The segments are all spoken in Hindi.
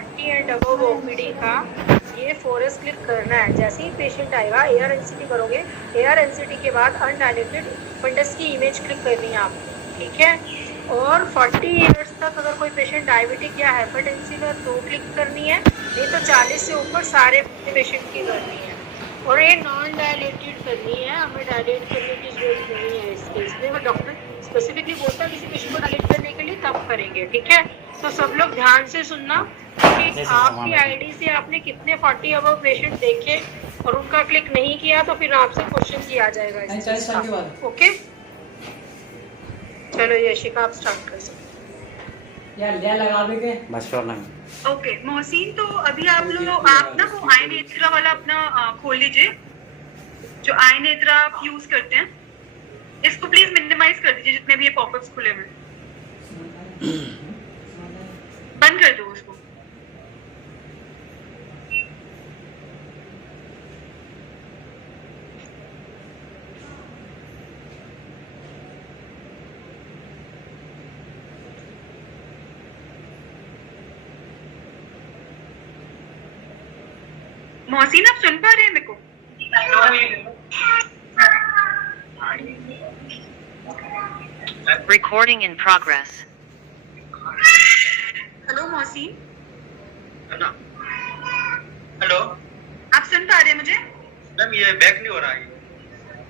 40 एंड अबव ओपीडी का ये फॉरेस्ट क्लिक करना है। जैसे ही पेशेंट आएगा एआर एनसीटी करोगे, एआर एनसीटी के बाद अनडायलेटेड फंडस की इमेज क्लिक करनी है आपको, ठीक है। और 40 ईयर्स तक अगर कोई पेशेंट डायबिटिक या हाइपरटेंसिव है तो क्लिक करनी है, नहीं तो 40 से ऊपर सारे पेशेंट की करनी है। और ये नॉन डायलेटेड करनी है, हमें डायलेट करने की जरूरत नहीं है इस केस में। अगर डॉक्टर स्पेसिफिकली बोलता है किसी पेशेंट को डायलेट करने के लिए तब करेंगे, ठीक है। तो सब लोग ध्यान से सुनना कि आपकी आईडी से आपने कितने 40 अबव पेशेंट देखे और उनका क्लिक नहीं किया तो फिर आपसे क्वेश्चन किया जाएगा इस चीज का। ओके, चलो यशिका आप स्टार्ट कर सकते हैं। लगा देंगे बस और नहीं। ओके मोहसिन, तो अभी आप लोग आप ना वो आई नेत्रा वाला अपना खोल लीजिए, जो आई नेत्रा आप यूज करते हैं। इसको प्लीज मिनिमाइज कर दीजिए, जितने भी ये पॉपअप्स खुले हुए बंद कर दो उसको। मोहसिन आप सुन पा रहे हैं मेरे को? Recording in progress. Hello Mohsin, hello आप सुन पा रहे हैं मुझे? मैम ये बैक नहीं हो रहा है।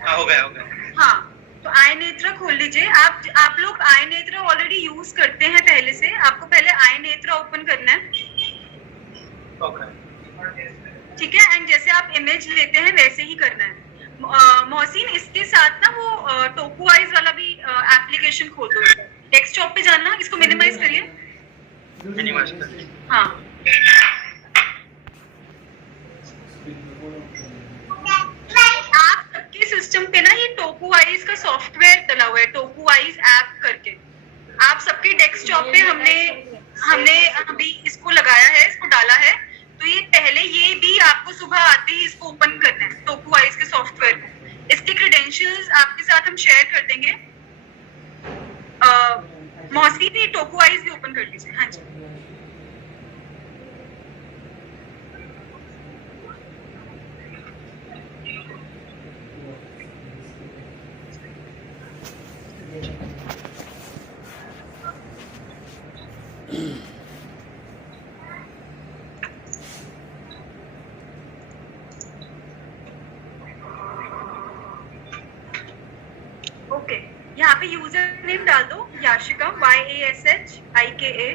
हाँ हो गया हाँ, तो आई नेत्रा खोल लीजिए। आप लोग आई नेत्रा ऑलरेडी यूज करते हैं पहले से। आपको पहले आई नेत्रा ओपन करना है, ओके ठीक है। एंड जैसे आप इमेज लेते हैं वैसे ही करना है। मोहसिन, इसके साथ ना वो टोकुवाइज वाला भी एप्लीकेशन खोल दो। डेस्कटॉप पे जाना, इसको मिनिमाइज करिए। मिनिमाइज कर। हाँ, आप सबके सिस्टम पे ना ये टोकुवाइज का सॉफ्टवेयर डला हुआ है, टोकुवाइज ऐप करके। आप सबके डेस्कटॉप पे हमने अभी इसको लगाया है, इसको डाला है। तो ये पहले ये भी आपको सुबह आते ही इसको ओपन करना है, टोकुवाइज के सॉफ्टवेयर को। इसके क्रेडेंशियल्स आपके साथ हम शेयर कर देंगे। मोहसिन, ये टोकुवाइज भी ओपन कर लीजिए। हाँ जी, ओके। यहाँ पे यूजर नेम डाल दो, Yashika, YASHIKA।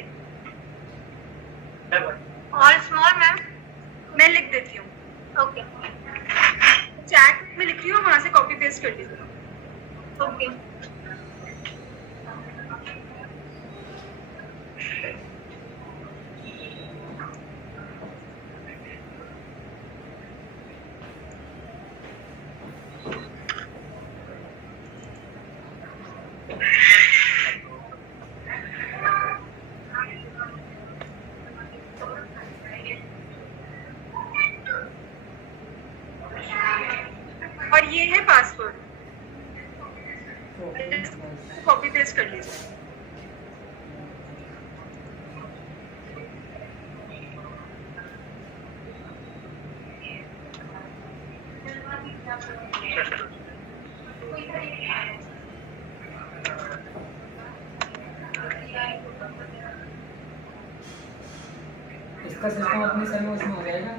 All small ma'am. मैं लिख देती हूँ, ओके चैट में लिख रही हूँ, वहां से कॉपी पेस्ट कर लीजिए। ओके। और ये है पासवर्ड, कॉपी पेस्ट कर लीजिए। इसका सिस्टम अपने सर में उसमें हो जाएगा,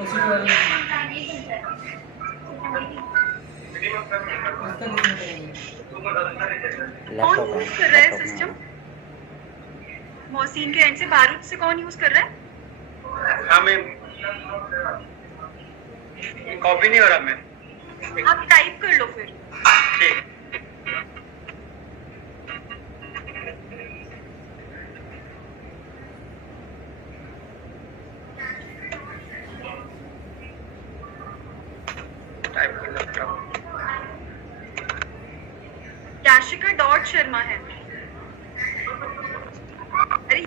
उसी के वाले कौन यूज कर रहा है सिस्टम? मोहसिन के एंड से बारूद से कौन यूज कर रहा है? हाँ मैम, कॉपी नहीं हो रहा मैम। आप टाइप कर लो फिर। ठीक। टाइप कर सकता हूँ। याशिका डॉट शर्मा है। अरे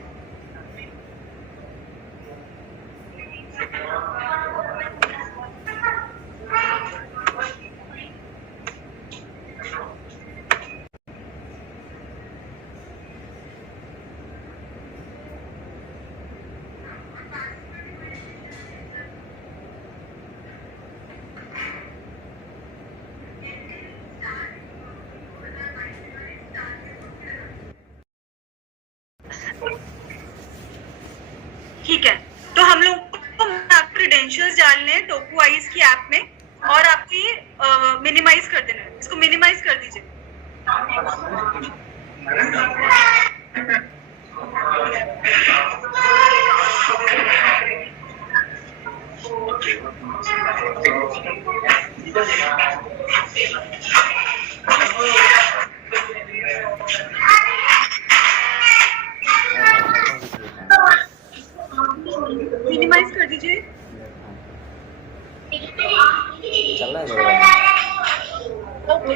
ठीक है, तो हम लोग को आप क्रेडेंशियल्स डालने हैं टोकू आईज की ऐप में और आपको ये मिनिमाइज कर देना है, इसको मिनिमाइज कर दीजिए। मिनिमाइज कर दीजिए। चल रहा है। ओके,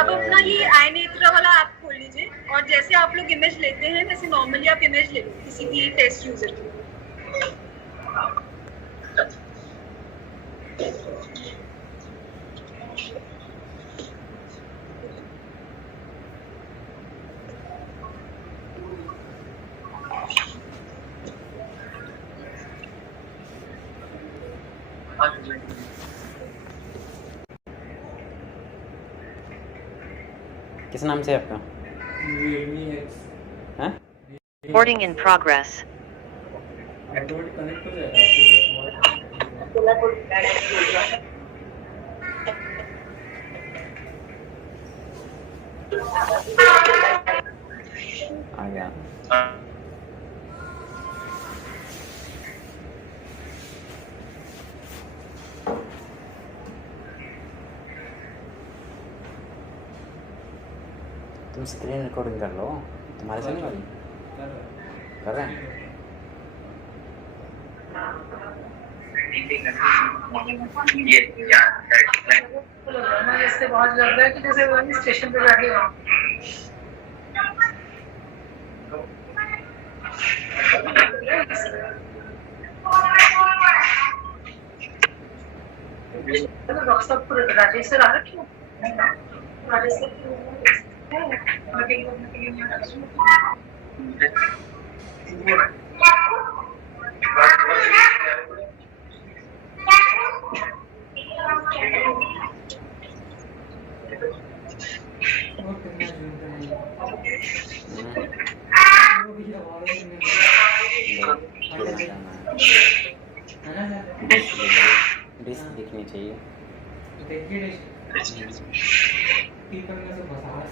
अब अपना ये आई नेत्रा वाला ऐप खोल लीजिए और जैसे आप लोग इमेज लेते हैं वैसे नॉर्मली आप इमेज ले लो किसी भी टेस्ट यूजर की। किस नाम से है आपका? Realme X हैं? Recording in progress. Automatic connect हो जाएगा आ गया। तुम स्क्रीन रिकॉर्डिंग कर लो, तुम्हारे से नहीं हो रही? कर रहे हैं? इससे बहुत लग रहा है कि जैसे वो स्टेशन पे बैठे हो। राजेश सर आ रखे हो? राजेश सर डिस्क दिखनी चाहिए। देखिए स्पीकर में से मसाज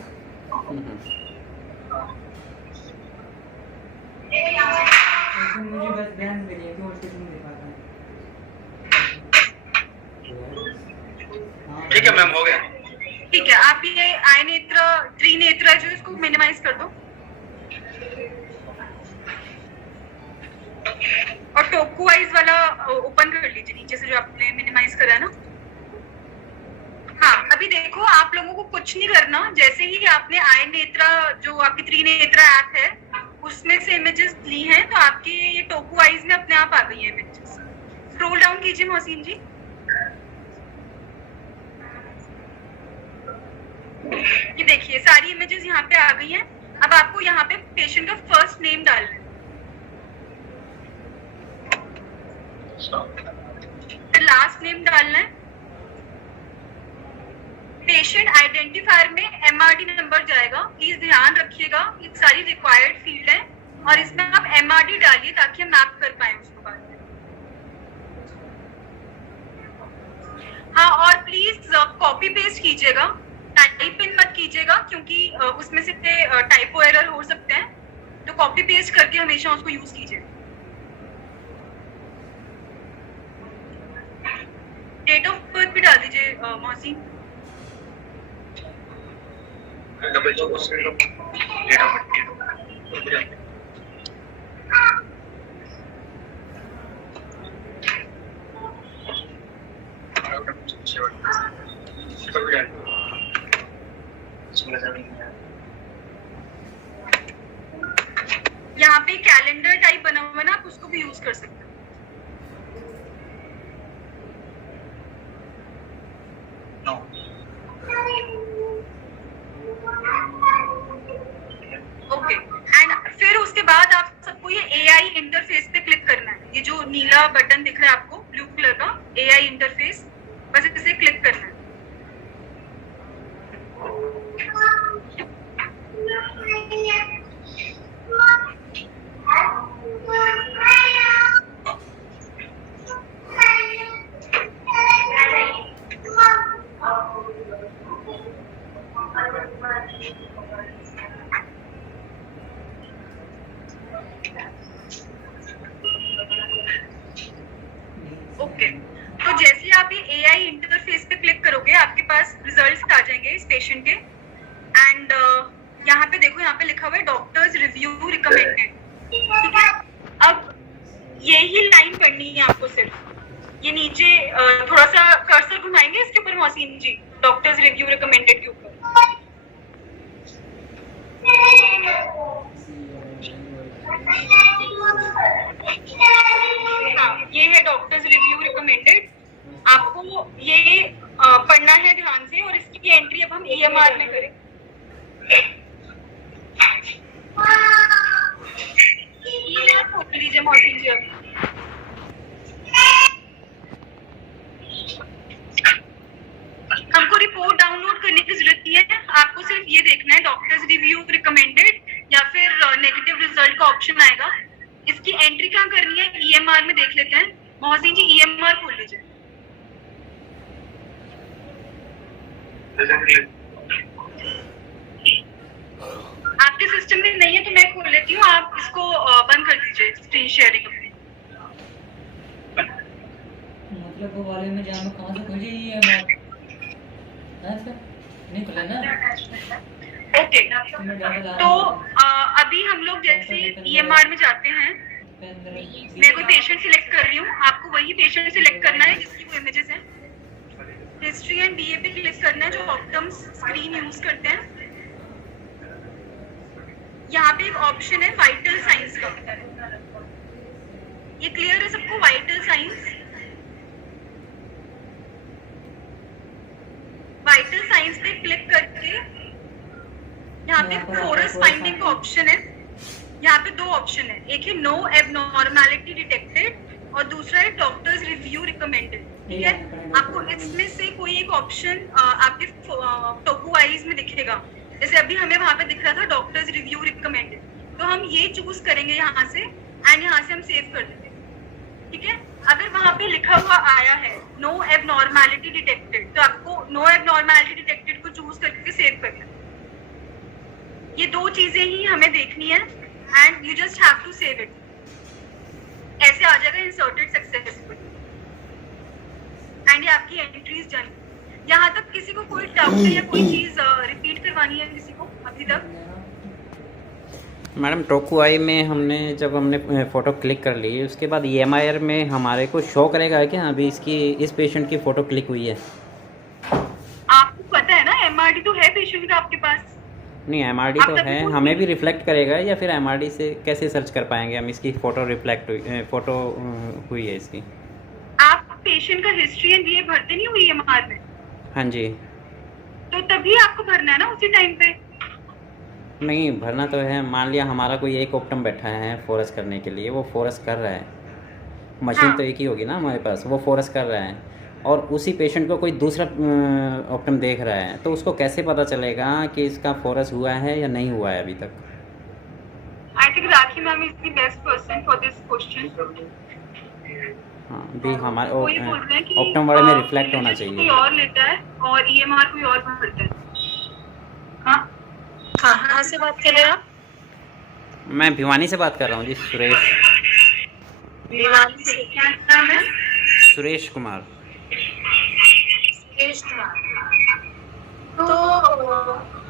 ऐसे मुझे बस ध्यान दे रही है कि और कुछ नहीं दिखाता है। ठीक है मैम, हो गया। ठीक है, आप ये आई नेत्रा त्रिनेत्रा जो इसको मिनिमाइज कर दो और टोकू आइज वाला ओपन कर लीजिए नीचे से जो आपने मिनिमाइज करा है ना। हाँ, अभी देखो आप लोगों को कुछ नहीं करना, जैसे ही आपने आई नेत्रा जो आपकी त्रिनेत्रा ऐप है उसमें से इमेजेस ली हैं तो आपके ये टोकू आइज में अपने आप आ गई है इमेजेस। स्क्रॉल डाउन कीजिए मोहसिन जी। ये देखिए सारी इमेजेस यहाँ पे आ गई हैं। अब आपको यहाँ पे पेशेंट का फर्स्ट नेम डालना है, फिर लास्ट नेम डालना है। पेशेंट आइडेंटिफायर में एमआरडी नंबर जाएगा, प्लीज ध्यान रखिएगा, ये सारी रिक्वायर्ड फील्ड है और इसमें आप एमआरडी डालिए ताकि हम मैप कर पाए उसको बाद में। हाँ, और प्लीज कॉपी पेस्ट कीजिएगा, टाइप इन मत कीजिएगा क्योंकि उसमें से टाइपो एरर हो सकते हैं, तो कॉपी पेस्ट करके हमेशा उसको यूज कीजिए। डेट ऑफ बर्थ भी डाल दीजिए Mohsin. Double check date of birth. यहाँ पे कैलेंडर टाइप बना हुआ है ना, आप उसको भी यूज कर सकते हैं। ओके, एंड फिर उसके बाद आप सबको ये एआई इंटरफेस पे क्लिक करना है। ये जो नीला बटन दिख रहा है आपको ब्लू कलर का एआई इंटरफेस, बस इसे क्लिक करना है। AI इंटरफेस पे क्लिक करोगे आपके पास रिजल्ट्स आ जाएंगे इस पेशेंट के। एंड यहाँ पे देखो, यहाँ पे लिखा हुआ है डॉक्टर्स रिव्यू रिकमेंडेड, ठीक है। अब यही लाइन पढ़नी है आपको सिर्फ। ये नीचे थोड़ा सा कर्सर घुमाएंगे इसके ऊपर मोहसिन जी, डॉक्टर्स रिव्यू रिकमेंडेड के ऊपर। हाँ, ये है डॉक्टर्स रिव्यू रिकमेंडेड। आपको ये पढ़ना है ध्यान से, और इसकी एंट्री अब हम EMR में करें। ये खोल लीजिए मोहसिन जी। अब हमको रिपोर्ट डाउनलोड करने की जरूरत नहीं है, आपको सिर्फ ये देखना है डॉक्टर्स रिव्यू रिकमेंडेड या फिर नेगेटिव रिजल्ट का ऑप्शन आएगा। इसकी एंट्री कहाँ करनी है, EMR में देख लेते हैं। मोहसिन जी EMR खोल लीजिए। आपके सिस्टम में नहीं है तो मैं खोल लेती हूँ, आप इसको बंद कर दीजिए स्क्रीन शेयरिंग अपनी। मतलब वो वाले में जाना कहाँ से खोजे ये बात नहीं खुला ना। ओके, तो अभी हम लोग जैसे EMR में जाते हैं, मैं कोई पेशेंट सिलेक्ट कर रही हूँ, आपको वही पेशेंट सिलेक्ट करना है जिसकी वो इमेजेस हैं। हिस्ट्री एंड BA पे क्लिक करना है जो ऑप्टम्स स्क्रीन यूज करते हैं। यहाँ पे एक ऑप्शन है वाइटल साइंस का, ये क्लियर है सबको? वाइटल साइंस, वाइटल साइंस पे क्लिक करके यहाँ पे फोरस फाइंडिंग का ऑप्शन है। यहाँ पे दो ऑप्शन है, एक है नो एबनॉर्मैलिटी डिटेक्टेड और दूसरा है डॉक्टर्स रिव्यू रिकमेंडेड, ठीक है। आपको इसमें से कोई एक ऑप्शन आपके टोकू आईज में दिखेगा, जैसे अभी हमें वहां पे दिख रहा था डॉक्टर्स रिव्यू रिकमेंडेड, तो हम ये चूज करेंगे यहाँ से एंड यहाँ से हम सेव कर देंगे, ठीक है। अगर वहां पे लिखा हुआ आया है नो एबनॉर्मैलिटी डिटेक्टेड, तो आपको नो एबनॉर्मैलिटी डिटेक्टेड को चूज करके सेव करना है। ये दो चीजें ही हमें देखनी है and you just have to save it. ऐसे आ जाएगा इंसर्टेड सक्सेसफुल एंड ये आपकी एंट्रीज जानी। यहाँ तक किसी को कोई डाउट है या कोई चीज रिपीट करवानी है किसी को अभी तक? मैडम टोकू आई में जब हमने फ़ोटो क्लिक कर ली, उसके बाद EMR में हमारे को शो करेगा क्या अभी इस पेशेंट की फ़ोटो क्लिक हुई है? आपको पता है ना MRD तो है पेशेंट का आपके पास? नहीं, MRD तो है, हमें भी रिफ्लेक्ट करेगा या फिर MRD से कैसे सर्च कर पाएंगे हम इसकी फ़ोटो फ़ोटो हुई है इसकी? आप पेशेंट का हिस्ट्री एंड BA भरते नहीं हुई EMR में? हाँ जी। तो तभी आपको भरना है ना उसी टाइम पे। नहीं भरना तो है, मान लिया हमारा कोई एक ऑप्टम बैठा है फोरस करने के लिए, वो फोरस कर रहा है, मशीन तो एक ही होगी ना हमारे पास, वो फोरस कर रहा है और उसी पेशेंट को कोई दूसरा ऑप्टम देख रहा है, तो उसको कैसे पता चलेगा कि इसका फोरस हुआ है या नहीं हुआ है अभी तक? I think rakhi ma'am is the best person for this question. हाँ भी हमारे कोई बोल रहे हैं कि ऑप्टम वाले में रिफ्लेक्ट होना कोई चाहिए। और लेता है और EMR कोई और भरता है। हाँ, कहाँ से बात कर रहे हैं आप? मैं भिवानी से बात कर रहा हूँ जी, सुरेश। भिवानी से, क्या नाम है? सुरेश कुमार। सुरेश कुमार। तो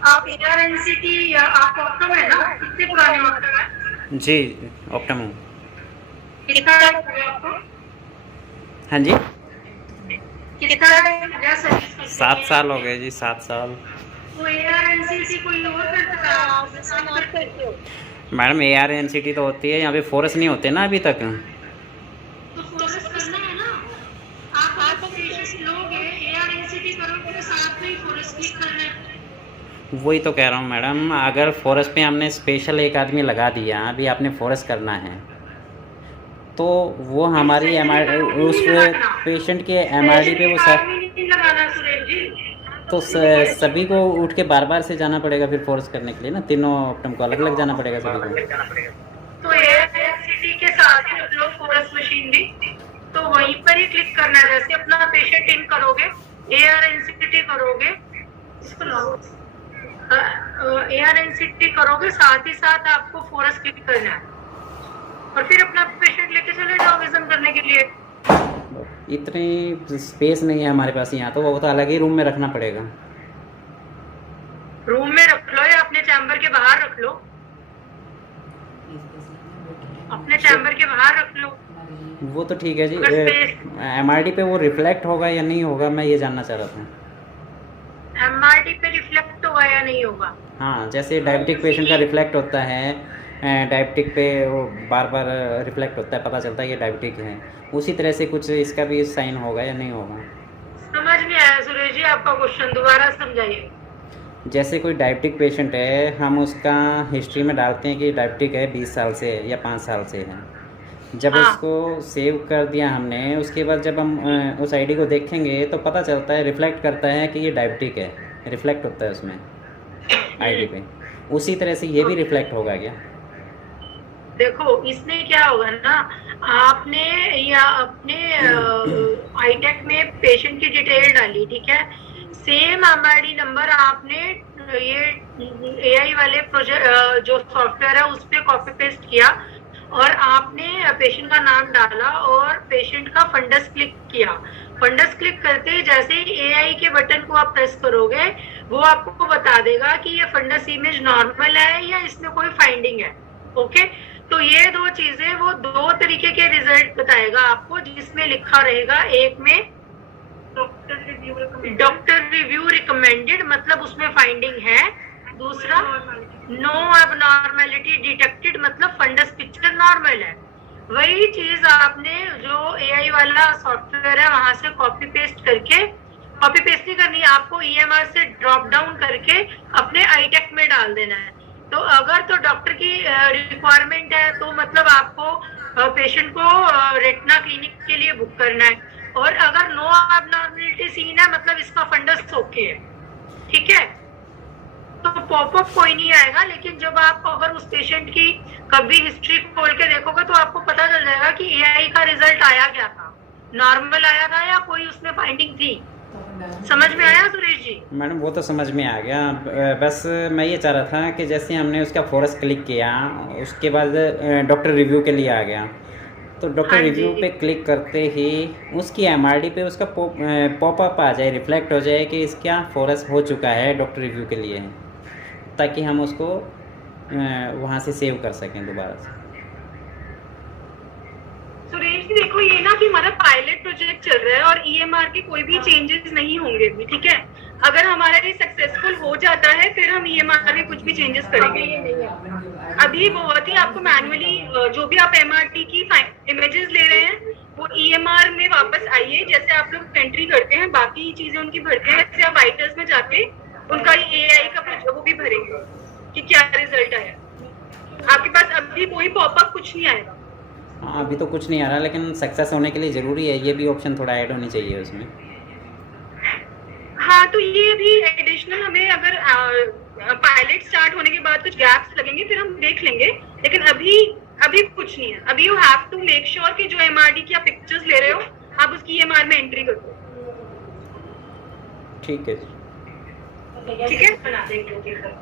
आप ARNCT या आप ऑप्टम है ना, कितने पुराने ऑप्टम है? जी ऑप्टम हूँ। कितना टाइम हो गया आपको? हाँ जी, कितना टाइम हो गया सर्विस? 7 साल हो गए जी, 7 साल। तो ARNCT कोई और करता है, आप करते हो? मैडम ARNCT तो होती है, यहाँ पे फोरस नहीं होते ना अभी तक। तो फोरस करना है ना, आप पेशेंट लोगे ARNCT करोगे तो साथ में ही फोरस क्लिक करना है। वही तो कह रहा हूँ मैडम, अगर फोरस पे हमने स्पेशल एक आदमी लगा दिया, अभी आपने फोरस करना है, तो वो हमारी उस पेशेंट के MRD पे वो तो सभी को उठ के बार से जाना पड़ेगा फिर फोर्स करने के लिए ना, तीनों ऑप्टम को अलग अलग जाना पड़ेगा सभी को। तो ARNCT के साथ ही लोग फोरस मशीन दी, तो वहीं पर ही क्लिक करना है। जैसे अपना पेशेंट इन करोगे, ARNCT करोगे, ARNCT करोगे, साथ ही साथ आपको फोरस क्लिक करना है और फिर अपना पेशेंट लेके चले जाओ विजन करने के लिए। इतनी स्पेस नहीं है हमारे पास यहाँ, तो वो तो अलग ही रूम में रखना पड़ेगा। रूम में रख लो या अपने चैम्बर के बाहर रख लो, अपने चैम्बर के बाहर रख लो। वो तो ठीक है जी। अगर space- MRD पे वो रिफ्लेक्ट होगा या नहीं होगा, मैं ये जानना चाह रहा था। MRD पे रिफ्लेक्ट होगा या नहीं होगा? हाँ, जैसे डायबिटिक पेशेंट का रिफ्लेक्ट होता है, डायबिटिक पे वो बार बार रिफ्लेक्ट होता है, पता चलता है ये डायबिटिक है, उसी तरह से कुछ इसका भी साइन होगा या नहीं होगा? समझ में आया सुरेश जी आपका क्वेश्चन, दोबारा समझाइए। जैसे कोई डायबिटिक पेशेंट है, हम उसका हिस्ट्री में डालते हैं कि डायबिटिक है 20 साल से या 5 साल से है। जब हाँ। उसको सेव कर दिया हमने, उसके बाद जब हम उस आईडी को देखेंगे तो पता चलता है, रिफ्लेक्ट करता है कि ये डायबिटिक है, रिफ्लेक्ट होता है उसमें आईडी पे। उसी तरह से ये भी रिफ्लेक्ट होगा क्या? देखो इसमें क्या होगा ना, आपने या अपने आईटेक में पेशेंट की डिटेल डाली, ठीक है, सेम MRD नंबर आपने ये AI वाले प्रोजेक्ट जो सॉफ्टवेयर है उस पर कॉपी पेस्ट किया और आपने पेशेंट का नाम डाला और पेशेंट का फंडस क्लिक किया। फंडस क्लिक करते ही जैसे ही AI के बटन को आप प्रेस करोगे वो आपको बता देगा कि ये फंडस इमेज नॉर्मल है या इसमें कोई फाइंडिंग है। ओके, तो ये दो चीजें, वो दो तरीके के रिजल्ट बताएगा आपको, जिसमें लिखा रहेगा, एक में डॉक्टर रिव्यू रिकमेंडेड मतलब उसमें फाइंडिंग है, दूसरा नो एबनॉर्मेलिटी डिटेक्टेड मतलब फंडस पिक्चर नॉर्मल है। वही चीज आपने जो AI वाला सॉफ्टवेयर है वहां से कॉपी पेस्ट करके, कॉपी पेस्ट नहीं करनी, आपको EMR से ड्रॉप डाउन करके अपने आईटेक में डाल देना है। तो अगर तो डॉक्टर की रिक्वायरमेंट है तो मतलब आपको पेशेंट को रेटिना क्लिनिक के लिए बुक करना है, और अगर नो एबनॉर्मेलिटी सीन है मतलब इसका फंडस ओके है, ठीक है, तो पॉपअप कोई नहीं आएगा। लेकिन जब आप अगर उस पेशेंट की कभी हिस्ट्री खोल के देखोगे तो आपको पता चल जाएगा कि AI का रिजल्ट आया क्या था, नॉर्मल आया था या कोई उसमें फाइंडिंग थी। समझ में आया सुरेश जी? मैडम वो तो समझ में आ गया, बस मैं ये चाह रहा था कि जैसे हमने उसका फोरस क्लिक किया, उसके बाद डॉक्टर रिव्यू के लिए आ गया, तो डॉक्टर हाँ रिव्यू जी। पे क्लिक करते ही उसकी MRD पे उसका पॉपअप आ जाए, रिफ्लेक्ट हो जाए कि इसका फोरस हो चुका है डॉक्टर रिव्यू के लिए, ताकि हम उसको वहाँ से सेव कर सकें दोबारा से। सुरेश जी देखो, ये ना कि हमारा पायलट प्रोजेक्ट चल रहा है और EMR के कोई भी चेंजेस नहीं होंगे भी, ठीक है। अगर हमारा ये सक्सेसफुल हो जाता है फिर हम EMR में कुछ भी चेंजेस करेंगे। अभी बहुत ही आपको मैनुअली जो भी आप MRD की इमेजेस ले रहे हैं वो EMR में वापस आइए, जैसे आप लोग एंट्री करते हैं बाकी चीजें उनकी भरते हैं, जैसे आप वाइटर्स में जाके उनका AI का वो भी भरेंगे कि क्या रिजल्ट आया। आपके पास अभी कोई पॉपअप कुछ नहीं आएगा। हाँ, अभी तो कुछ नहीं आ रहा, लेकिन सक्सेस होने के लिए ज़रूरी है ये भी ऑप्शन थोड़ा ऐड होनी चाहिए उसमें। हाँ, तो ये भी एडिशनल हमें अगर पायलट स्टार्ट होने के बाद कुछ गैप्स लगेंगे फिर हम देख लेंगे, लेकिन अभी कुछ नहीं है। अभी you have to make sure कि जो MRD की आप पिक्चर्स ले रहे हो आप उसकी EMR में एंट्री कर दो। ठीक है जी। ठीक है,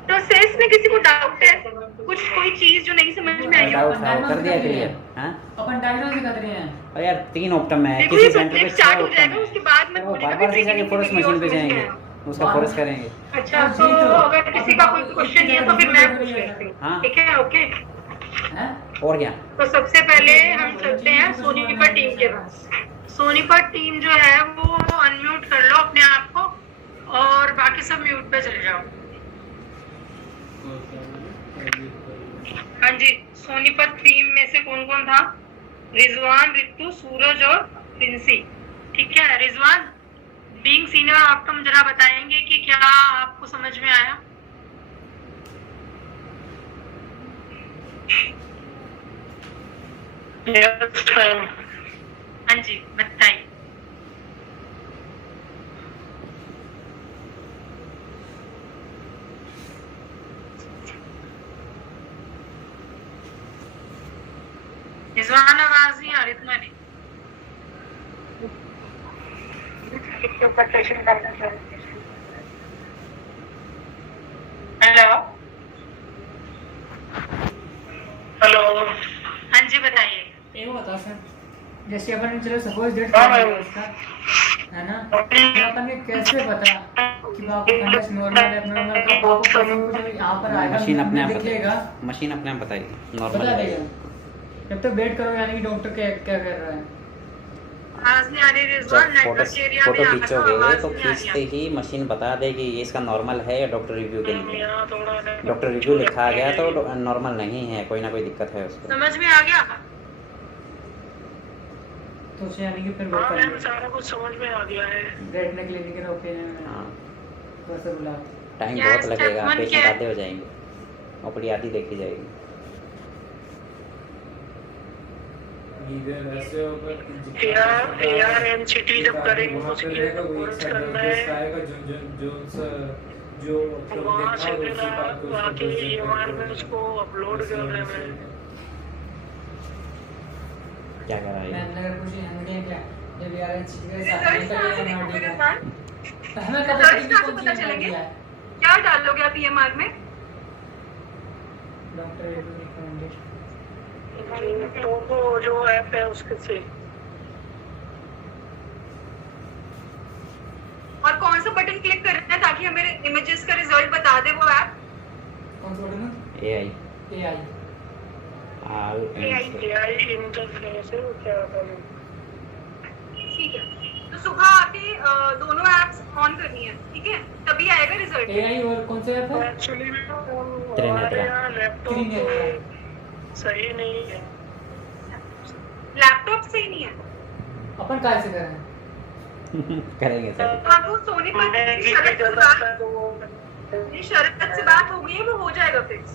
प्रोसेस में किसी को डाउट है, कुछ कोई चीज जो नहीं समझ में आई हो? डाउट था वो कर दिया क्लियर। हाँ, अपन डायग्नोसिस कर रहे हैं। और यार 3 ऑप्टम है, देखो किसी ये सेंटर पे प्रोजेक्ट स्टार्ट हो 6 जाएगा ऑप्टम उसके बाद है, मत वो बोलेगा बार-बार से जाके फोरस मशीन पे जाएंगे, उसका फोरस करेंगे। अच्छा, तो अगर किसी का कोई क्वेश्चन है तो फिर मैं पूछ लेती हूँ। हाँ। ठीक है, ओके। हैं? और क्या? तो सबसे पहले हम चलते हैं सोनीपत टीम के पास। सोनीपत टीम जो है वो अनम्यूट कर लो अपने आप को और बाकी सब म्यूट पे चले जाओ। हाँ जी, सोनीपत टीम में से कौन कौन था? रिजवान, रितु, सूरज और प्रिंसी। ठीक है, रिजवान बीइंग सीनियर आप तुम जरा बताएंगे कि क्या आपको समझ में आया? हाँ जी बताइए। रिजवान आवाज नहीं आ रही तुम्हारी। Hello hello. हाँ जी बताइए। एक बता सर। जैसे अपन चलो सपोज डेट उसका है ना, तो अपन ने कैसे पता कि आपको फंडस नॉर्मल है एब्नॉर्मल का, आपको कैसे कुछ यहाँ पर आएगा मशीन अपने आप दिखेगा, मशीन अपने आप बताएगी बता नॉर्मल है। देगा। जब तक वेट करो यानी कि डॉक्टर क्या क्या कर रहा है। आवाज नहीं आ रही रिजवान, जब फोटो नेटवर्क एरिया में आना, खींचोगे आवाज तो नहीं आ रही खींचते ही मशीन बता देगी ये इसका नॉर्मल है या डॉक्टर रिव्यू के लिए। डॉक्टर रिव्यू लिखा गया तो नॉर्मल नहीं है, कोई ना कोई दिक्कत है उसको। समझ में आ गया? तो उसे यानी कि फिर वेट करना, सारा कुछ समझ में आ गया है। रेटिना क्लिनिक में ओके है, हाँ वैसे बोला टाइम क्या बहुत step लगेगा, one पेशेंट क्या है? आधे हो जाएंगे, ओपीडी आधी देखी जाएगी। ARNCT जब करेंगे उसके लिए तो कोर्स करना है, वहाँ से फिर वहाँ के EMR में उसको अपलोड कर देना है। क्या कर रहा है मैंने अगर कुछ हमें क्या जब ARNCT के साथ रिजल्ट कहाँ से देखोगे रिजवान? हमें कब रिजल्ट कहाँ से पता चलेंगे? क्या डालोगे आप EMR में? डॉक्टर रिकमेंडेड तो वो जो ऐप है उसके से। और कौन सा बटन क्लिक करना है ताकि हमें इमेजेस का रिजल्ट बता दे वो ऐप? कौन सा बटन है? AI AI AI इंटरफेस है वो क्या करें। ठीक है, तो सुबह आके दोनों एप्स ऑन करनी है, ठीक है? तभी आएगा रिजल्ट। AI और कौन सा ऐप है? एक्चुअली त्रिनेत्रा। लैपटॉप त्रिनेत्रा। सही नहीं है। लैपटॉप से ही नहीं है। अपन काय से करें? करेंगे सर। आपको सोनीपत की शरत से बात हो गई है, वो हो जाएगा फिक्स।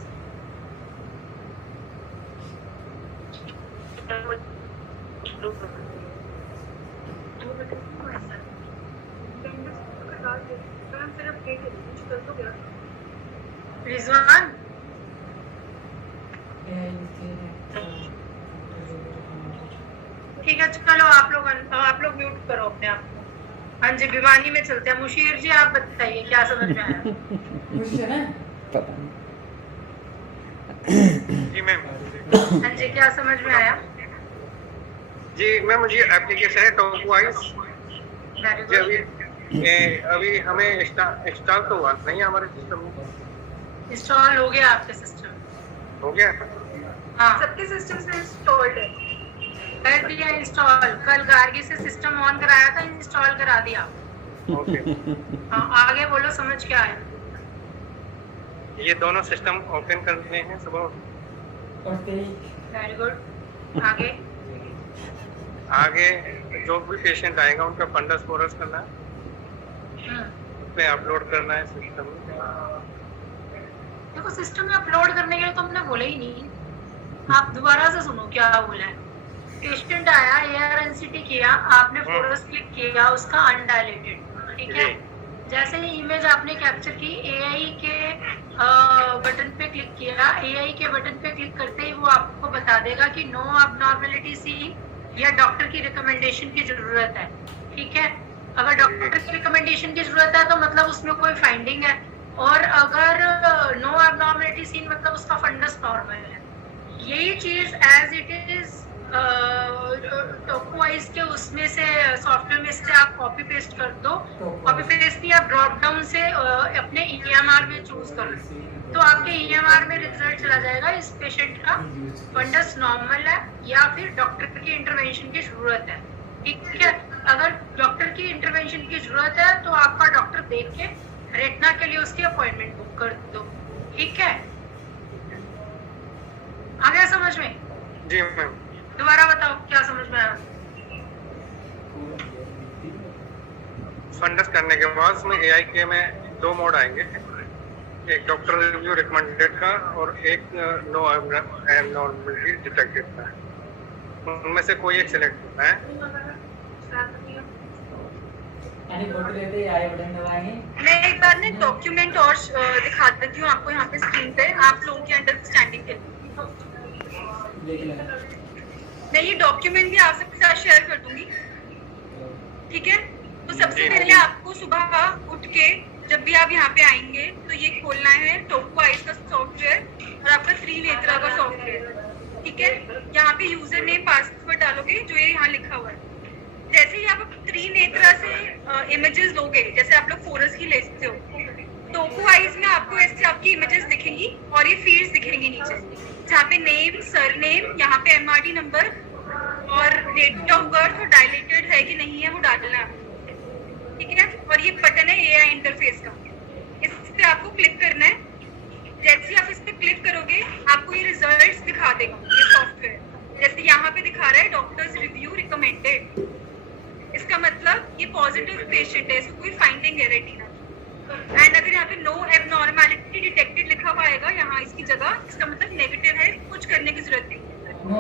रिजवान ठीक है, चलो आप लोग म्यूट करो अपने आप को। हाँ जी, भिवानी में चलते हैं। मुशीर जी आप बताइए क्या समझ में आया? मुझे ना पता नहीं। जी मैम। हाँ जी, क्या समझ में आया? जी मैम, मुझे एप्लीकेशन है टॉपवाइज वेरी जी, गुड। अभी हमें इंस्टॉल तो हुआ नहीं है हमारे सिस्टम में। इंस्टॉल हो गया आपके सिस्टम? हो गया? हाँ, सबके सिस्टम से इंस्टॉल्ड है। कर दिया इंस्टॉल। कल गार्गी से सिस्टम ऑन कराया था, इंस्टॉल करा दिया। ओके। हाँ, आगे बोलो, समझ क्या आया? ये दोनों सिस्टम ओपन करने हैं सुबह। और तेरी वेरी गुड। आगे आगे जो भी पेशेंट आएगा उनका फंडस फोरस करना है, उसमें अपलोड करना है सिस्टम में। देखो, सिस्टम में अपलोड करने के लिए तो हमने बोला ही नहीं। आप दोबारा से सुनो क्या बोला है। पेशेंट आया, ARNCT किया, आपने फोरस क्लिक किया, उसका अनडायलेटेड, ठीक है? जैसे ही इमेज आपने कैप्चर की, AI के बटन पे क्लिक किया, AI के बटन पे क्लिक करते ही वो आपको बता देगा कि नो अबनॉर्मलिटी सी या डॉक्टर की रिकमेंडेशन की जरूरत है, ठीक है? अगर डॉक्टर की रिकमेंडेशन की जरूरत है तो मतलब उसमें कोई फाइंडिंग है, और अगर नो अबनॉर्मलिटी सीन मतलब उसका फंडस नॉर्मल है। यही चीज एज इट इज टॉपवाइज के उसमें से सॉफ्टवेयर में से आप कॉपी पेस्ट कर दो। कॉपी पेस्ट नहीं, आप ड्रॉप डाउन से अपने EMR में चूज कर लो, तो आपके EMR में रिजल्ट चला जाएगा इस पेशेंट का फंडस नॉर्मल है या फिर डॉक्टर की इंटरवेंशन की जरूरत है, ठीक है? अगर डॉक्टर की इंटरवेंशन की जरूरत है तो आपका डॉक्टर देख के रेटिना के लिए उसकी अपॉइंटमेंट बुक कर दो, ठीक है? आ गया समझ में? जी मैम। दोबारा बताओ क्या समझ में आया? फंडस करने के बाद उसमें AI के में दो मोड आएंगे, एक डॉक्टर रिव्यू रिकमेंडेड का और एक नो एबनॉर्मलिटी डिटेक्टेड का। उनमें से कोई एक सिलेक्ट होता है। यानी फोटो लेते ही आई बटन दबाएंगे। मैं एक बार ना डॉक्यूमेंट और दिखा देती हूँ आपको यहाँ पे स्क्रीन पे, आप लोगों की अंडरस्टैंडिंग के लिए। देख लेना। मैं ये डॉक्यूमेंट भी आप सबके साथ शेयर कर दूंगी, ठीक है? तो सबसे पहले आपको सुबह उठ के जब भी आप यहाँ पे आएंगे तो ये खोलना है टॉपवाइज का सॉफ्टवेयर और आपका त्रिनेत्रा का सॉफ्टवेयर, ठीक है? यहाँ पे यूजर नेम पासवर्ड डालोगे जो ये यहाँ लिखा हुआ है। जैसे ही आप त्रिनेत्रा से इमेजेस लोगे, जैसे आप लोग फोरस की लेते हो, टोको आईज में आपको ऐसे आपकी इमेजेस दिखेंगी और ये फील्ड्स दिखेंगी नीचे, जहाँ पे नेम, सरनेम, यहाँ पे एमआरडी नंबर और डेट ऑफ बर्थ और डायलेटेड है कि नहीं है वो डालना है, ठीक है। और ये बटन है एआई इंटरफेस का, इस पे आपको क्लिक करना है। जैसे ही आप इस पे क्लिक करोगे आपको ये रिजल्ट्स दिखा देगा ये सॉफ्टवेयर। जैसे यहाँ पे दिखा रहा है डॉक्टर्स रिव्यू रिकमेंडेड, इसका मतलब ये पॉजिटिव पेशेंट है, इसको कोई फाइंडिंग है रेटिना। एंड अगर यहाँ पे नो एबनॉर्मैलिटी डिटेक्टेड लिखा हुआ आएगा यहाँ इसकी जगह, इसका मतलब नेगेटिव है, कुछ करने की जरूरत नहीं।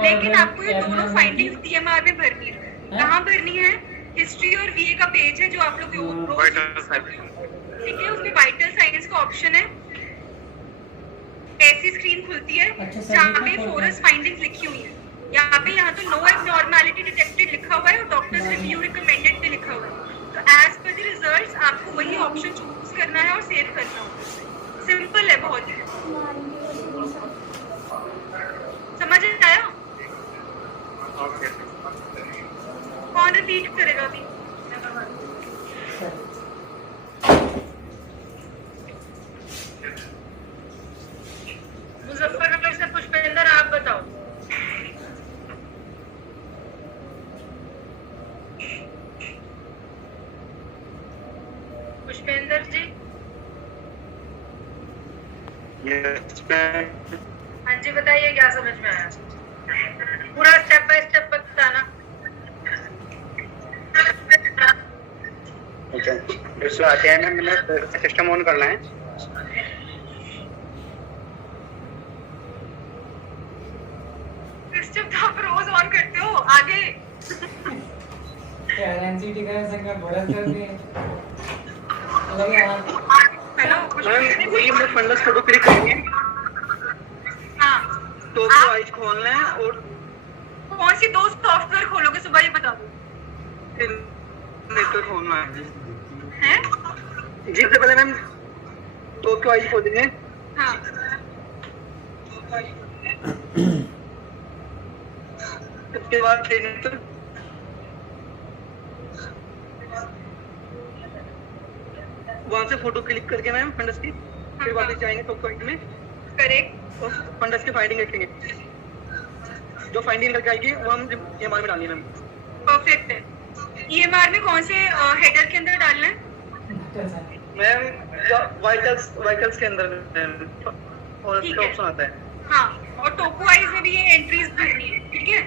लेकिन आपको ये दोनों फाइंडिंग्स डीएमआर में भरनी है। कहाँ भरनी है? हिस्ट्री और वीए का पेज है जो आप लोग रोज, ठीक है, उसमें वाइटल साइंस का ऑप्शन है। ऐसी स्क्रीन खुलती है जहाँ पे फोरस फाइंडिंग्स लिखी हुई है। यहाँ तो नो एबनॉर्मैलिटी डिटेक्टेड लिखा हुआ है और डॉक्टर्स रिव्यू रिकमेंडेड पे लिखा हुआ है। तो एज पर द रिजल्ट्स आपको वही ऑप्शन चूज करना है और सेव करना होगा। सिंपल है बहुत ही, समझ आया? कौन रिपीट करेगा अभी? मुजफ्फरनगर से पुष्पेंद्र, आप बताओ। पुष्पेंद्र जी। हाँ जी बताइए, क्या समझ में आया? पूरा स्टेप बाय स्टेप बताना। अच्छा, आते हैं मैंने सिस्टम ऑन करना है। सिस्टम तो आप रोज ऑन करते हो। आगे एनसीटी का संख्या बढ़त करती है। हेलो मैम, वही हमने फंडस फोटो क्लिक करेंगे हाँ, तो आइज खोलना है और कौन सी दो सॉफ्टवेयर खोलोगे सुबह, ये बता दो। नेटवर्क खोलना है हैं? जी। सबसे पहले मैम तो आइज खोलेंगे। हाँ उसके बाद नेटवर्क, वहाँ से फोटो क्लिक करके मैम फंडस की, फिर वापस जाएंगे तो पॉइंट में करेक्ट। और फंडस की फाइंडिंग रखेंगे। जो फाइंडिंग करके आएगी वो हम ईएमआर में डालेंगे मैम। परफेक्ट है। ईएमआर में कौन से हेडर के अंदर डालना है? मैम वाइटल्स के अंदर और ठीक इसका है। ऑप्शन आता है। हाँ, और टोको आइज में भी ये एंट्रीज भरनी है, ठीक है।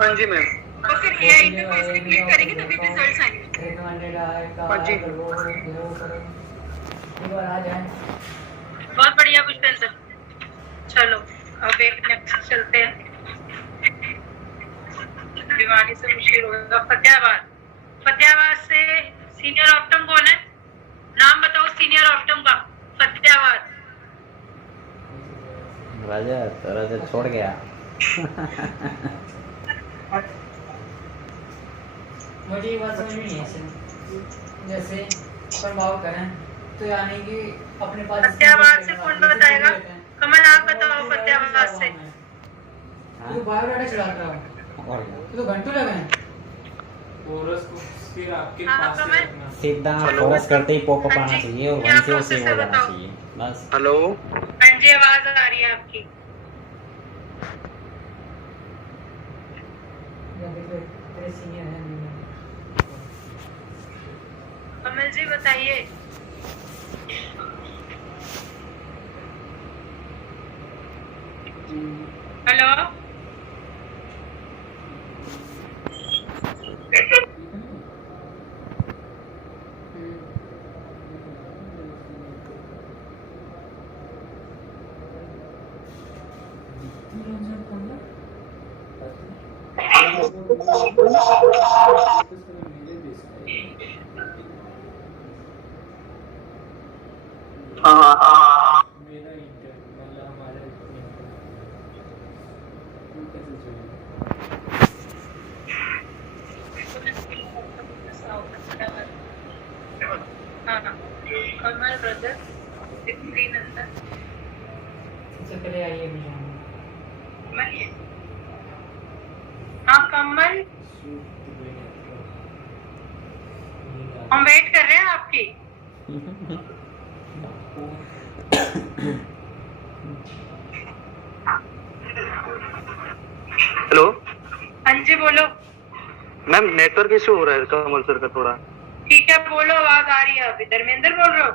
हाँ जी मैम। और फिर एआई इंटरफेस पे क्लिक करेंगे तभी रिजल्ट्स आएंगे। रिकमेंडेड आएगा। हाँ जी। एक बार आ जाए। बहुत बढ़िया पुष्पेंद्र। चलो अब एक नेक्स्ट चलते हैं। भिवानी से मुश्किल होगा। फतेहाबाद से सीनियर ऑप्टम कौन है? नाम बताओ सीनियर ऑप्टम का। फतेहाबाद। राजा छोड़ गया। मुझे ये बात समझ में नहीं है। जैसे अपन बात करें तो यानी कि अपने पास फतेहाबाद से कौन बताएगा? कमल आप बताओ फतेहाबाद से। तो बायोडाटा चलाता हूँ तो घंटों लगे हैं। फोरस को फिर आपके हाँ, पास कमल? ही रखना। सीधा फोकस करते ही पॉपअप हाँ आना जी। चाहिए और क्या वहीं से वो प्रोसेस सेव है हो जाना बताओ? चाहिए बस। हेलो, हाँ जी, आवाज आ रही है आपकी। तेरे सीनियर है कमल जी बताइए। हेलो मेरा इंटर मतलब हमारे कमल ब्रदर 16 अंदर सबसे पहले आइए कमल ये मोहम्मद, हम वेट कर रहे हैं आपकी। हेलो हाँ जी बोलो। मैम, नेटवर्क इशू हो रहा है कमल सर का थोड़ा। ठीक है बोलो, आवाज आ रही है। अभी धर्मेंद्र बोल रहे हो?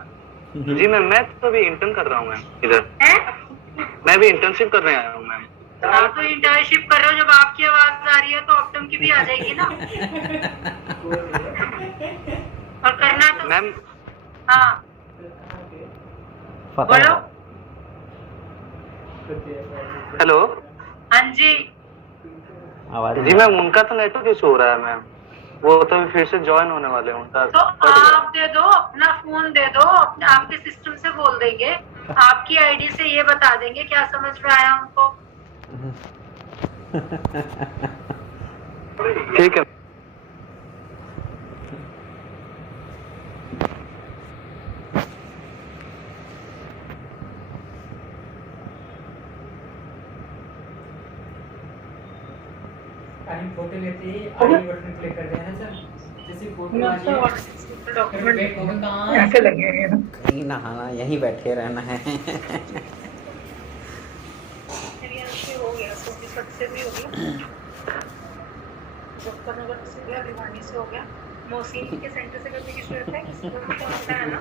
जी मैम, मैं तो अभी इंटर्न कर रहा हूँ मैम इधर। हैं? मैं भी इंटर्नशिप कर रहा हूँ मैम। आप तो इंटर्नशिप कर रहे हो, जब आपकी आवाज आ रही है तो ऑप्टम की भी आ जाएगी ना। और करना तो मैम हाँ पता बोलो। हेलो हाँ जी आवाज जी मैम, उनका तो नेटवर्क इशू हो रहा है मैम। वो तो अभी फिर से ज्वाइन होने वाले हैं उनका। तो आप दे दो अपना फोन, दे दो अपने, आपके सिस्टम से बोल देंगे, आपकी आईडी से ये बता देंगे क्या समझ में आया उनको। ठीक है। खाली फोटो लेते ही आई बटन क्लिक कर देना सर। जैसे फोटो आ जाए डॉक्यूमेंट होगा कहाँ ऐसे लगेंगे ना। कहीं नहाना, यहीं बैठे रहना है। हो गया, सोनीपत से भी हो गया, मुजफ्फरनगर से हो गया, भिवानी से हो गया, मोहसिन के सेंटर से करने की जरूरत है, किसी को भी पता है ना।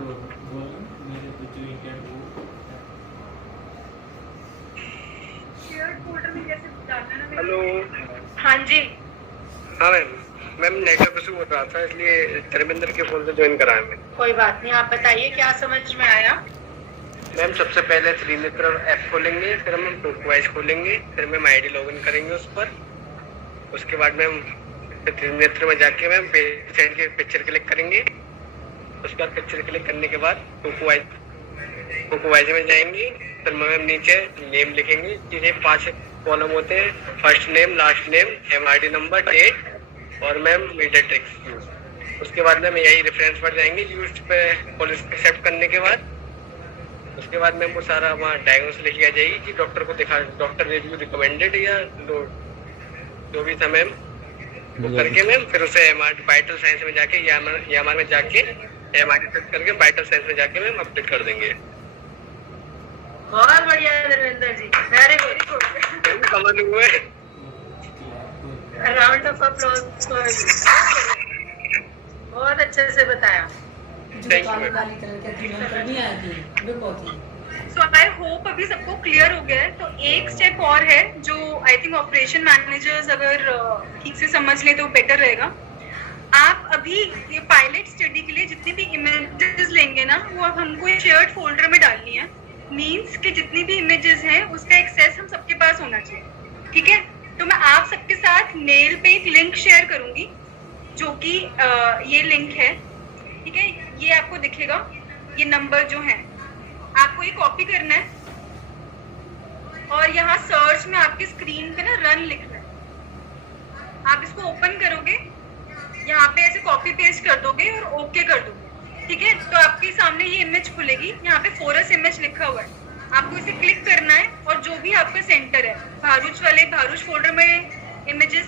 मेरे को जो इंटर्न वो शेयर्ड फोल्डर में कैसे डालना है ना। हेलो हाँ जी हाँ मैम नेटवर्क इशू हो रहा था, इसलिए धर्मेंद्र के फोन से ज्वाइन कराया मैंने। कोई बात नहीं, आप बताइए क्या समझ में आया। मैम सबसे पहले त्रिनेत्र ऐप खोलेंगे, फिर हम टोकवाइज खोलेंगे, फिर मैम आईडी लॉगिन करेंगे उस पर। उसके बाद मैम त्रिनेत्र में जाके मैम पेशेंट की पिक्चर क्लिक करेंगे। उसके बाद पिक्चर क्लिक करने के बाद टोकवाइज में जाएंगे, फिर मैम नीचे नेम लिखेंगे। ये 5 कॉलम होते हैं, first name, last name, MRD number, date और मैम मीडियाट्रिक्स। उसके बाद मैम यही रेफरेंस पर जाएंगे यूज पे पॉलिसी एक्सेप्ट करने के बाद। उसके बाद मैम वो सारा वहाँ डायग्नोस लिखी आ जाएगी कि डॉक्टर को दिखा, डॉक्टर रिव्यू रिकमेंडेड या जो भी था मैम वो करके मैम फिर उसे वाइटल साइंस में जाके EMR में जाके एमआरडी टेस्ट करके वाइटल साइंस में जाके मैम अपडेट कर देंगे। बहुत बढ़िया धर्मेंद्र जी, वेरी गुड। कमल हुए राउंड ऑफ अप्लॉज। बहुत अच्छे से बताया। जो काली काली कलर की थी मैंने करनी आई थी वो कौन थी। सो आई होप अभी सबको क्लियर हो गया है। तो एक स्टेप और है जो आई थिंक ऑपरेशन मैनेजर्स अगर ठीक से समझ ले तो बेटर रहेगा। आप अभी ये पायलट स्टडी के लिए जितनी भी इमेजेस लेंगे ना, वो अब हमको शेयर्ड फोल्डर में डालनी है। मीन्स कि जितनी भी इमेजेस हैं उसका एक्सेस हम सबके पास होना चाहिए, ठीक है। तो मैं आप सबके साथ मेल पे एक लिंक शेयर करूंगी, जो कि ये लिंक है, ठीक है। ये आपको दिखेगा, ये नंबर जो है आपको ये कॉपी करना है और यहाँ सर्च में आपकी स्क्रीन पे ना रन लिखना है। आप इसको ओपन करोगे, यहाँ पे ऐसे कॉपी पेस्ट कर दोगे और ओके कर दोगे, ठीक है। तो आपके सामने ये इमेज खुलेगी, यहाँ पे फोरस इमेज लिखा हुआ है। आपको इसे क्लिक करना है और जो भी आपका सेंटर है, भारूच वाले भारूच फोल्डर में इमेजेस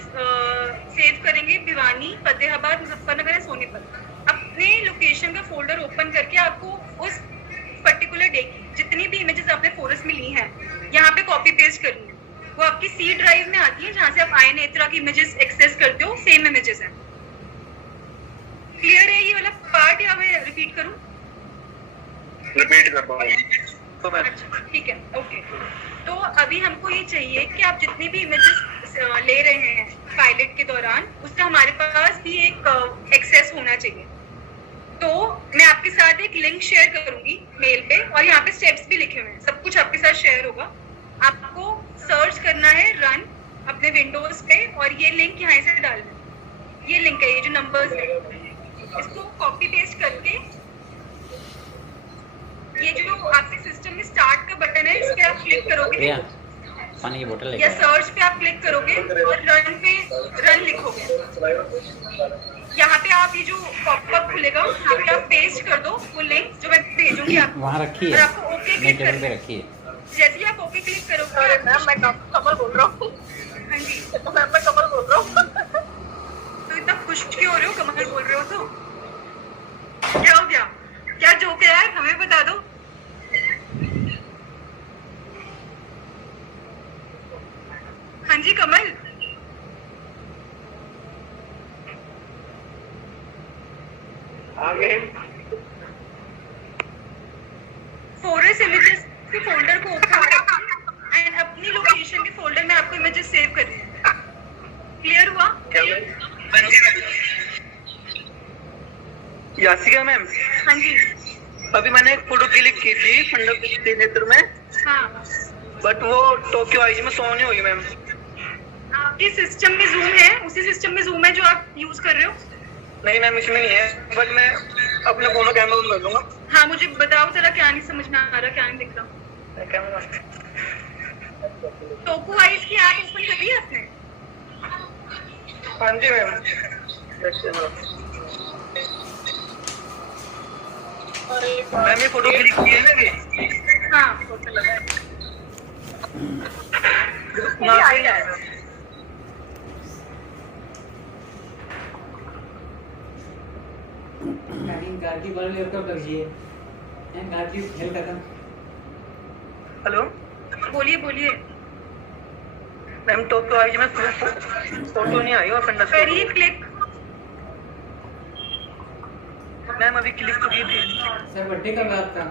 सेव करेंगे, भिवानी, फतेहाबाद, मुजफ्फरनगर या सोनीपत। अपने लोकेशन का फोल्डर ओपन करके आपको उस पर्टिकुलर डे की जितनी भी इमेजेस आपने फोरस में ली हैं यहाँ पे कॉपी पेस्ट करनी है। वो आपकी सी ड्राइव में आती है, जहाँ से आप आई नेत्रा की इमेजेस एक्सेस करते हो, सेम इमेजेस हैं। क्लियर है ये वाला पार्ट या मैं रिपीट करूं? रिपीट कर पाऊंगा तो मैं। अच्छा ठीक है, ओके। तो अभी हमको ये चाहिए कि आप जितनी भी इमेजेस ले रहे हैं पायलट के दौरान, उसका हमारे पास भी एक एक्सेस होना चाहिए। तो मैं आपके साथ एक लिंक शेयर करूंगी मेल पे, और यहाँ पे स्टेप्स भी लिखे हुए हैं, सब कुछ आपके साथ शेयर होगा। आपको सर्च करना है रन अपने विंडोज पे, और ये लिंक यहाँ से डालना है। ये लिंक है, ये जो नंबर्स है, इसको कॉपी पेस्ट करके ये जो आपके सिस्टम में स्टार्ट का बटन है, इस पे आप क्लिक करोगे पानी की बोतल या सर्च पे आप क्लिक करोगे और रन पे रन लिखोगे। यहाँ पे आप ये जो पॉपअप खुलेगा, यहाँ पे आप पेस्ट कर दो वो लिंक जो मैं भेजूंगी आपको। वहाँ रखी और है, आपको ओके क्लिक टेबल पे करना रखी है। जैसे ही आप ओके क्लिक करोगे, मैम मैं कमल बोल रहा हूँ। हाँ जी मैम मैं कमल बोल रहा हूँ। अगर बोल रहे हो तो क्या हो गया? क्या जोक है यार, हमें बता दो। हाँ जी कमल, आगे फॉरेस्ट इमेजेस के फोल्डर को ओपन करें एंड अपनी लोकेशन के फोल्डर में आपको इमेजेस सेव कर रहे हैं। क्लियर हुआ? यासिका मैम, हाँ जी। अभी मैंने एक फोटो क्लिक की थी फंडस सिग्नेचर में, हाँ, बट वो टोक्यो आईजी में शो नहीं हुई मैम। आपके सिस्टम में जूम है, उसी सिस्टम में जूम है जो आप यूज कर रहे हो? नहीं मैम, इसमें नहीं है, बट मैं अपने फोन में कैमरा ऑन कर दूंगा। हाँ, मुझे बताओ जरा, क्या नहीं समझ में आ रहा, क्या नहीं दिख रहा। टोकू आइज की ऐप ओपन कर ली आपने? हाँ जी मैम। मैम ये फोटो क्लिक की है ना अभी? हाँ, फोटो लगा है। ना सही है। गाड़ी बल लैपटॉप लगी है, गाड़ी खेल खत्म। हेलो बोलिए बोलिए। मैम, टोक्यो आईजी में फोटो नहीं आई और फंडस करिए क्लिक। मैम अभी क्लिक तो की थी। सर बर्थडे कब है आपका?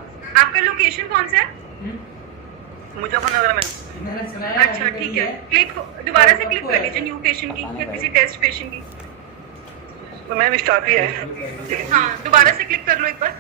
आपका लोकेशन कौन सा है? मुजफ्फरनगर में। मैंने सुना है। अच्छा ठीक है, क्लिक दोबारा से क्लिक कर लीजिए न्यू पेशेंट की या किसी टेस्ट पेशेंट की। तो मैम स्टाफ ही है। हाँ, दोबारा से क्लिक कर लो एक बार।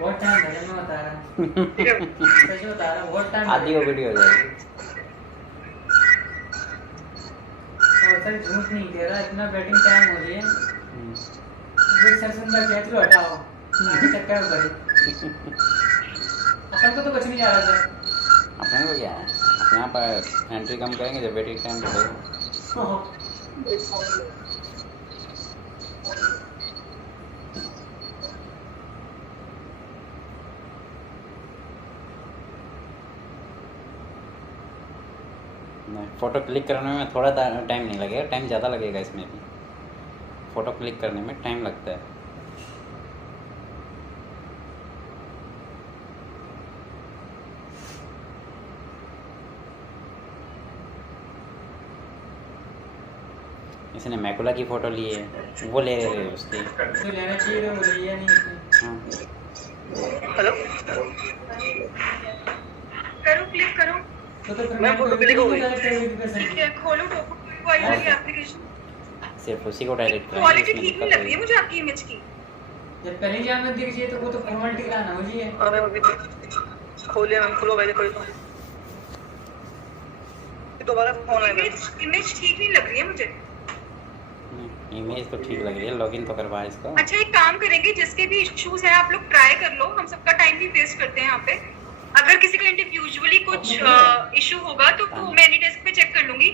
बहुत टाइम लगा, मैं बता रहा सच बता रहा, बहुत टाइम आधी वो वीडियो हो जाएगी। और सर झूठ नहीं दे रहा, इतना बैटिंग टाइम हो रही है। सर सुंदर कहते हो हटाओ, चक्कर में पड़े। अपन को तो कुछ नहीं जा रहा सर। अपने को क्या है, अपने यहाँ पर एंट्री कम करेंगे जब वेटिंग टाइम बढ़ेगा। फ़ोटो क्लिक करने में थोड़ा टाइम नहीं लगेगा, टाइम ज़्यादा लगेगा इसमें भी। फ़ोटो क्लिक करने में टाइम लगता है। इसने मैकुला की फ़ोटो ली है, वो ले रहे हैं उसकी। तो लेना चाहिए तो वो लिया नहीं। हाँ, हेलो, करो क्लिक करो। तो फिर मैं फोटो क्लिक हो गई। ठीक है, खोलो टोकू आईज की एप्लीकेशन। सिर्फ उसी को डायरेक्ट करेंगे, क्वालिटी इसमें ठीक नहीं दिक्कत लग रही है होगी। मुझे आपकी इमेज की। जब पहले जानना दीजिए तो वो तो फॉर्मेलिटी कराना हो जी है। हाँ मैम, अभी खोलिए मैम, खोलो पहले खोलो। दोबारा फोन आएगा। इमेज ठीक नहीं लग रही है मुझे। इमेज तो ठीक लग रही है, लॉगिन तो करवा इसका। अच्छा, एक काम करेंगे, जिसके भी इश्यूज हैं आप लोग ट्राई कर लो, हम सबका टाइम भी वेस्ट करते हैं यहाँ पे। अगर किसी का इंडिविजुअली कुछ इशू होगा तो मैं एनी डेस्क पे चेक कर लूंगी।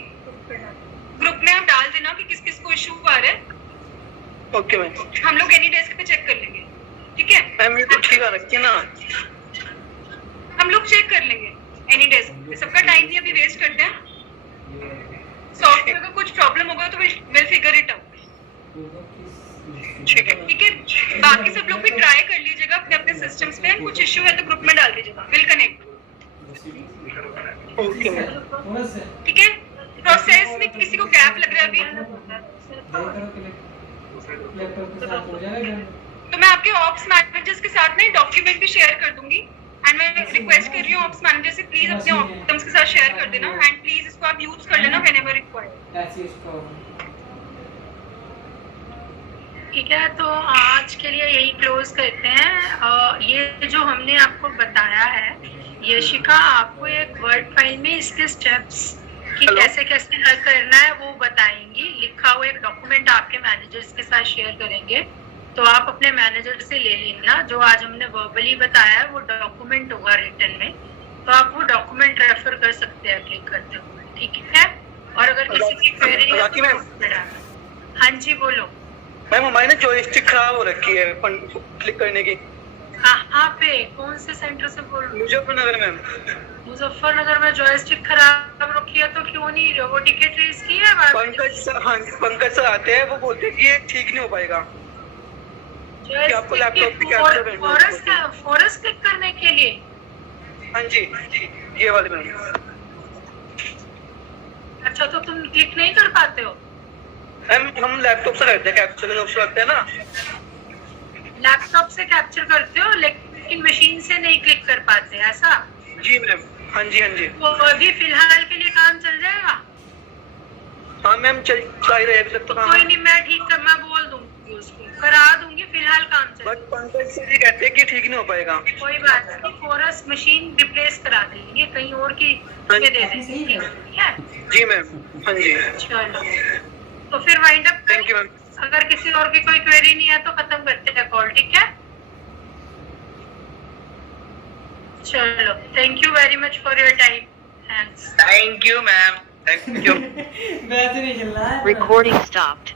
ग्रुप में आप डाल देना कि किस किस को इशू आ रहा है। Okay ma'am. हम लोग एनी डेस्क पे चेक कर लेंगे, ठीक है? मैम ये तो ठीक है, रखिए ना। हम लोग चेक कर लेंगे एनी डेस्क पे, सबका टाइम भी अभी वेस्ट करते हैं। सॉफ्टवेयर का कुछ प्रॉब्लम होगा तो विल फिगर इट आउट। ठीक है। ठीक है, बाकी सब लोग भी ट्राई कर लीजिएगा अपने अपने सिस्टम्स पे। कुछ इशू है तो ग्रुप में डाल दीजिएगा, विल कनेक्ट। Okay ma'am. ठीक है, प्रोसेस में किसी को गैप लग रहा है अभी लैपटॉप के साथ हो जाएगा। तो मैं आपके ऑप्स मैनेजर्स के साथ में डॉक्यूमेंट भी शेयर कर दूंगी। एंड मैं रिक्वेस्ट कर रही हूँ ऑप्स मैनेजर से, प्लीज अपने ऑप्टम्स के साथ शेयर कर देना एंड प्लीज इसको आप यूज कर लेना व्हेनेवर रिक्वायर्ड। ऐसी इसको ठीक है, तो आज के लिए यही क्लोज करते हैं। ये जो हमने आपको बताया है, यशिका आपको एक वर्ड फाइल में इसके स्टेप्स कि कैसे कैसे हल करना है वो बताएंगी। लिखा हुआ एक डॉक्यूमेंट आपके मैनेजर्स के साथ शेयर करेंगे, तो आप अपने मैनेजर से ले लेना। जो आज हमने वर्बली बताया है वो डॉक्यूमेंट होगा रिटन में, तो आप वो डॉक्यूमेंट रेफर कर सकते हैं क्लिक करते हुए, ठीक है। और अगर किसी की क्वेरी है बाकी मैम, हाँ जी बोलो मैम हमारी ना जॉयस्टिक खराब हो रखी है क्लिक करने की। कहाँ पे, कौन से सेंटर से बोल रहे हो? मुजफ्फरनगर मैम। मुजफ्फरनगर में जॉयस्टिक खराब रखी है तो क्यों नहीं वो टिकट रेस की है? पंकज सर, हाँ पंकज सर आते हैं, वो बोलते हैं कि ये ठीक नहीं हो पाएगा कि आपको लैपटॉप पे कैप्चर करना है। फॉरेस्ट क्लिक करने के लिए? हाँ जी ये वाले मैम। अच्छा तो तुम क्लिक नहीं कर पाते हो? मैम हम लैपटॉप से करते हैं, कैप्चर का ऑप्शन लगता है ना। लैपटॉप से कैप्चर करते हो लेकिन मशीन से नहीं क्लिक कर पाते, ऐसा? जी मैम, हाँ जी हाँ जी। तो अभी फिलहाल के लिए काम चल जाएगा? हाँ मैम चल ही रहे अभी तक तो काम। कोई नहीं, मैं बोल दूंगी उसको, करा दूंगी, फिलहाल काम चल। बट पंकज सर ये कहते हैं कि ठीक नहीं हो पाएगा। कोई बात नहीं, फोरस मशीन रिप्लेस करा देंगे, कहीं और की दे देंगे, ठीक है? जी मैम, हाँ जी। चलो तो फिर wind up. Thank you ma'am. अगर किसी और की कोई क्वेरी नहीं है तो खत्म करते हैं कॉल, ठीक है? चलो, thank you very much for your time. Thanks. Thank you ma'am, thank you. वैसे नहीं चल रहा है। Recording stopped.